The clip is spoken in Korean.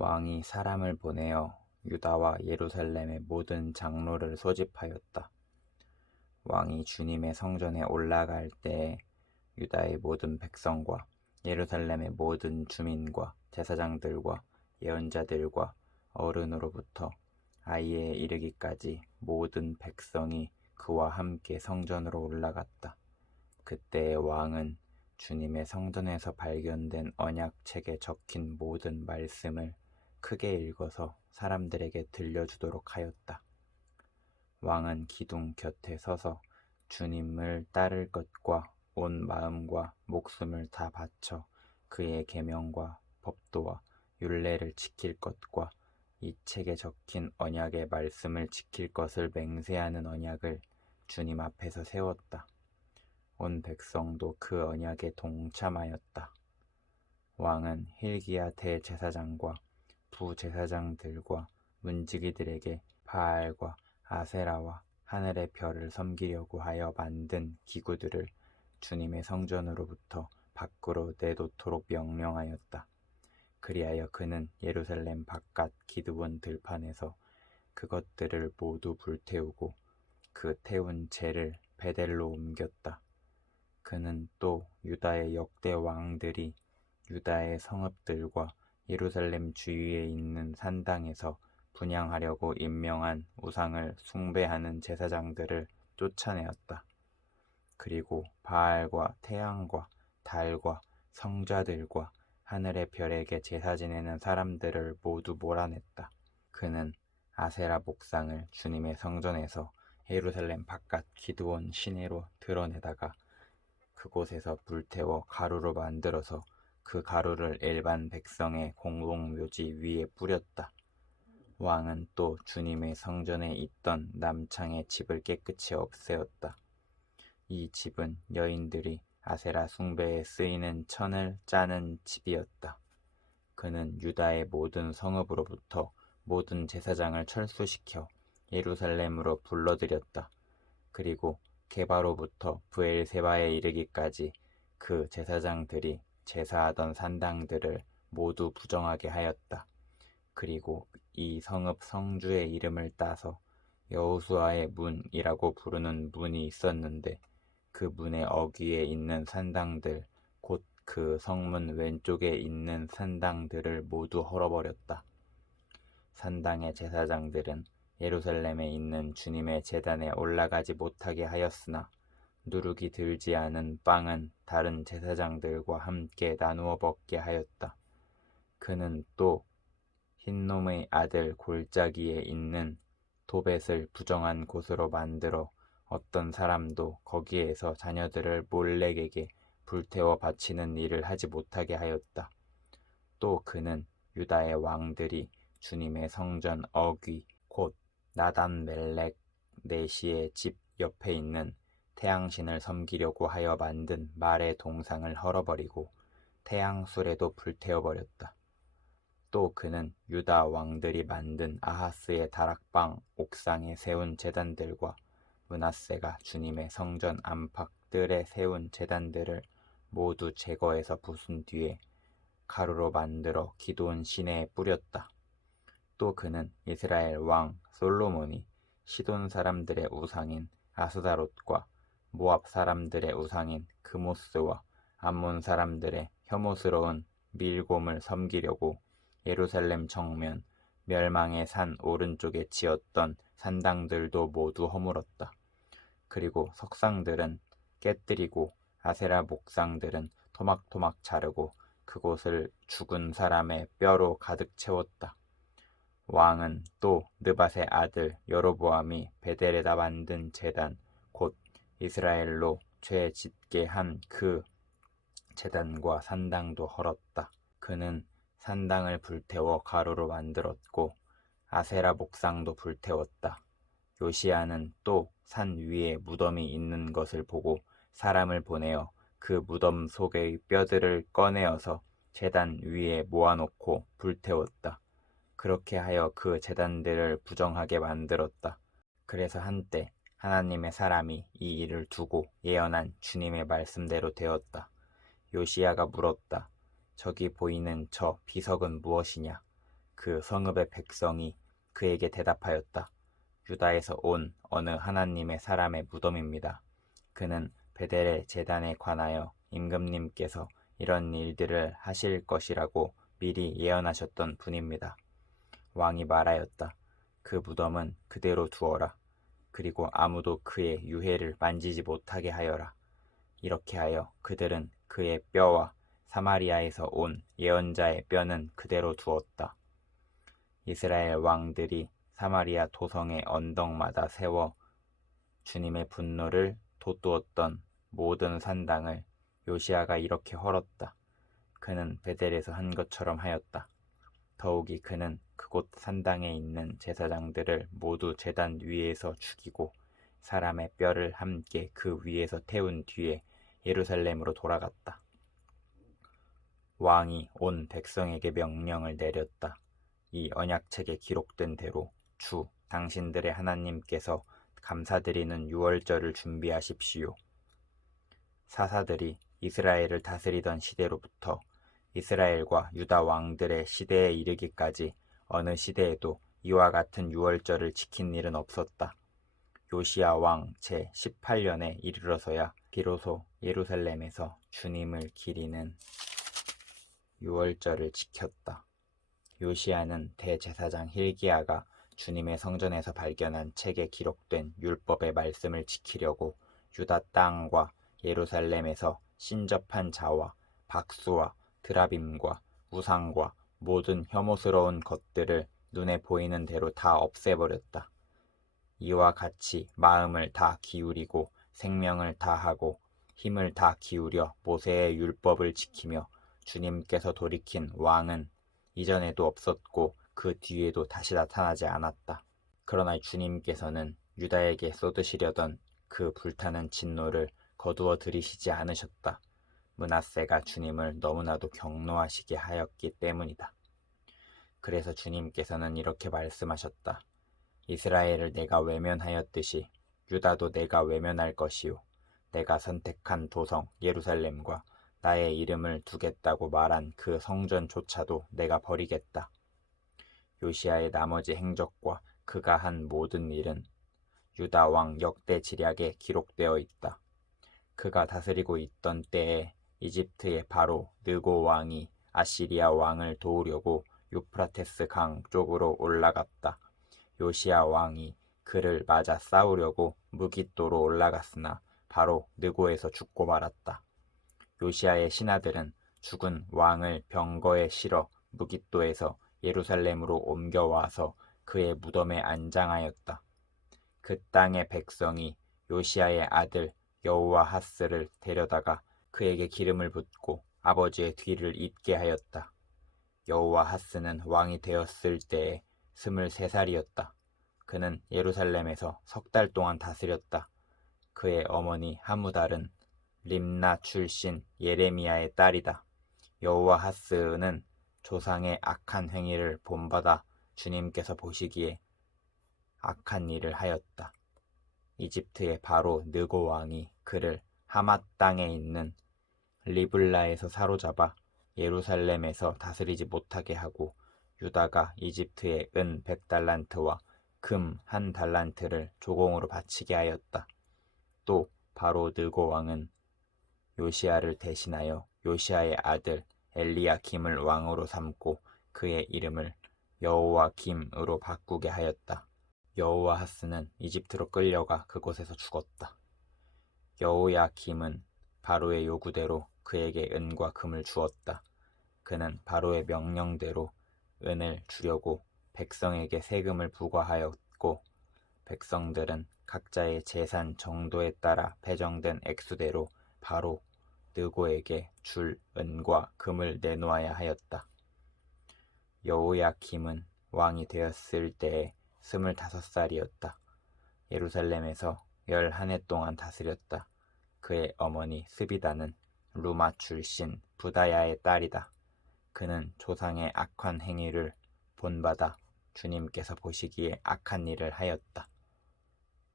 왕이 사람을 보내어 유다와 예루살렘의 모든 장로를 소집하였다. 왕이 주님의 성전에 올라갈 때에 유다의 모든 백성과 예루살렘의 모든 주민과 제사장들과 예언자들과 어른으로부터 아이에 이르기까지 모든 백성이 그와 함께 성전으로 올라갔다. 그때 왕은 주님의 성전에서 발견된 언약책에 적힌 모든 말씀을 크게 읽어서 사람들에게 들려주도록 하였다. 왕은 기둥 곁에 서서 주님을 따를 것과 온 마음과 목숨을 다 바쳐 그의 계명과 법도와 율례를 지킬 것과 이 책에 적힌 언약의 말씀을 지킬 것을 맹세하는 언약을 주님 앞에서 세웠다. 온 백성도 그 언약에 동참하였다. 왕은 hil기야 대제사장과 부제사장들과 문지기들에게 바알과 아세라와 하늘의 별을 섬기려고 하여 만든 기구들을 주님의 성전으로부터 밖으로 내놓도록 명령하였다. 그리하여 그는 예루살렘 바깥 기드온 들판에서 그것들을 모두 불태우고 그 태운 재를 베델로 옮겼다. 그는 또 유다의 역대 왕들이 유다의 성읍들과 예루살렘 주위에 있는 산당에서 분향하려고 임명한 우상을 숭배하는 제사장들을 쫓아내었다. 그리고 바알과 태양과 달과 성자들과 하늘의 별에게 제사 지내는 사람들을 모두 몰아냈다. 그는 아세라 목상을 주님의 성전에서 예루살렘 바깥 기드온 시내로 드러내다가 그곳에서 불태워 가루로 만들어서 그 가루를 일반 백성의 공동묘지 위에 뿌렸다. 왕은 또 주님의 성전에 있던 남창의 집을 깨끗이 없애었다. 이 집은 여인들이 아세라 숭배에 쓰이는 천을 짜는 집이었다. 그는 유다의 모든 성읍으로부터 모든 제사장을 철수시켜 예루살렘으로 불러들였다. 그리고 게바로부터 브엘세바에 이르기까지 그 제사장들이 제사하던 산당들을 모두 부정하게 하였다. 그리고 이 성읍 성주의 이름을 따서 여호수아의 문이라고 부르는 문이 있었는데 그 문의 어귀에 있는 산당들 곧 그 성문 왼쪽에 있는 산당들을 모두 헐어버렸다. 산당의 제사장들은 예루살렘에 있는 주님의 제단에 올라가지 못하게 하였으나 누룩이 들지 않은 빵은 다른 제사장들과 함께 나누어 먹게 하였다. 그는 또 흰놈의 아들 골짜기에 있는 도벳을 부정한 곳으로 만들어 어떤 사람도 거기에서 자녀들을 몰렉에게 불태워 바치는 일을 하지 못하게 하였다. 또 그는 유다의 왕들이 주님의 성전 어귀 곧 나단 멜렉 네시의 집 옆에 있는 태양신을 섬기려고 하여 만든 말의 동상을 헐어버리고 태양술에도 불태워버렸다. 또 그는 유다 왕들이 만든 아하스의 다락방 옥상에 세운 제단들과 므낫세가 주님의 성전 안팎들에 세운 제단들을 모두 제거해서 부순 뒤에 가루로 만들어 기드온 시내에 뿌렸다. 또 그는 이스라엘 왕 솔로몬이 시돈 사람들의 우상인 아스다롯과 모압 사람들의 우상인 그모스와 암몬 사람들의 혐오스러운 밀곰을 섬기려고 예루살렘 정면 멸망의 산 오른쪽에 지었던 산당들도 모두 허물었다. 그리고 석상들은 깨뜨리고 아세라 목상들은 토막토막 자르고 그곳을 죽은 사람의 뼈로 가득 채웠다. 왕은 또 느밧의 아들 여로보암이 베델에다 만든 제단 곧 이스라엘로 죄 짓게 한 그 제단과 산당도 헐었다. 그는 산당을 불태워 가루로 만들었고 아세라 목상도 불태웠다. 요시야는 또 산 위에 무덤이 있는 것을 보고 사람을 보내어 그 무덤 속의 뼈들을 꺼내어서 제단 위에 모아놓고 불태웠다. 그렇게 하여 그 제단들을 부정하게 만들었다. 그래서 한때 하나님의 사람이 이 일을 두고 예언한 주님의 말씀대로 되었다. 요시야가 물었다. 저기 보이는 저 비석은 무엇이냐? 그 성읍의 백성이 그에게 대답하였다. 유다에서 온 어느 하나님의 사람의 무덤입니다. 그는 베델의 제단에 관하여 임금님께서 이런 일들을 하실 것이라고 미리 예언하셨던 분입니다. 왕이 말하였다. 그 무덤은 그대로 두어라. 그리고 아무도 그의 유해를 만지지 못하게 하여라. 이렇게 하여 그들은 그의 뼈와 사마리아에서 온 예언자의 뼈는 그대로 두었다. 이스라엘 왕들이 사마리아 도성의 언덕마다 세워 주님의 분노를 돋두었던 모든 산당을 요시야가 이렇게 헐었다. 그는 베델에서 한 것처럼 하였다. 더욱이 그는 그곳 산당에 있는 제사장들을 모두 제단 위에서 죽이고 사람의 뼈를 함께 그 위에서 태운 뒤에 예루살렘으로 돌아갔다. 왕이 온 백성에게 명령을 내렸다. 이 언약책에 기록된 대로 주 당신들의 하나님께서 감사드리는 유월절을 준비하십시오. 사사들이 이스라엘을 다스리던 시대로부터 이스라엘과 유다 왕들의 시대에 이르기까지 어느 시대에도 이와 같은 유월절을 지킨 일은 없었다. 요시야 왕 제18년에 이르러서야 비로소 예루살렘에서 주님을 기리는 유월절을 지켰다. 요시야는 대제사장 hil기야가 주님의 성전에서 발견한 책에 기록된 율법의 말씀을 지키려고 유다 땅과 예루살렘에서 신접한 자와 박수와 드라빔과 우상과 모든 혐오스러운 것들을 눈에 보이는 대로 다 없애버렸다. 이와 같이 마음을 다 기울이고 생명을 다하고 힘을 다 기울여 모세의 율법을 지키며 주님께서 돌이킨 왕은 이전에도 없었고 그 뒤에도 다시 나타나지 않았다. 그러나 주님께서는 유다에게 쏟으시려던 그 불타는 진노를 거두어 들이시지 않으셨다. 므낫세가 주님을 너무나도 경노하시게 하였기 때문이다. 그래서 주님께서는 이렇게 말씀하셨다. 이스라엘을 내가 외면하였듯이 유다도 내가 외면할 것이요. 내가 선택한 도성 예루살렘과 나의 이름을 두겠다고 말한 그 성전조차도 내가 버리겠다. 요시야의 나머지 행적과 그가 한 모든 일은 유다 왕 역대 지략에 기록되어 있다. 그가 다스리고 있던 때에 이집트의 바로 느고 왕이 아시리아 왕을 도우려고 유프라테스 강 쪽으로 올라갔다. 요시야 왕이 그를 맞아 싸우려고 무깃도로 올라갔으나 바로 느고에서 죽고 말았다. 요시야의 신하들은 죽은 왕을 병거에 실어 무깃도에서 예루살렘으로 옮겨와서 그의 무덤에 안장하였다. 그 땅의 백성이 요시야의 아들 여호와하스를 데려다가 그에게 기름을 붓고 아버지의 뒤를 잇게 하였다. 여호와하스는 왕이 되었을 때에 23살이었다. 그는 예루살렘에서 3달 동안 다스렸다. 그의 어머니 하무달은 림나 출신 예레미야의 딸이다. 여호와하스는 조상의 악한 행위를 본받아 주님께서 보시기에 악한 일을 하였다. 이집트의 바로 느고 왕이 그를 하맛 땅에 있는 리블라에서 사로잡아 예루살렘에서 다스리지 못하게 하고 유다가 이집트의 은 100달란트와 금 1달란트를 조공으로 바치게 하였다. 또 바로 느고 왕은 요시야를 대신하여 요시야의 아들 엘리야김을 왕으로 삼고 그의 이름을 여호와김으로 바꾸게 하였다. 여호와하스는 이집트로 끌려가 그곳에서 죽었다. 여호야김은 바로의 요구대로 그에게 은과 금을 주었다. 그는 바로의 명령대로 은을 주려고 백성에게 세금을 부과하였고 백성들은 각자의 재산 정도에 따라 배정된 액수대로 바로 느고에게 줄 은과 금을 내놓아야 하였다. 여호야김은 왕이 되었을 때에 25살이었다. 예루살렘에서 11해 동안 다스렸다. 그의 어머니 스비다는 루마 출신 부다야의 딸이다. 그는 조상의 악한 행위를 본받아 주님께서 보시기에 악한 일을 하였다.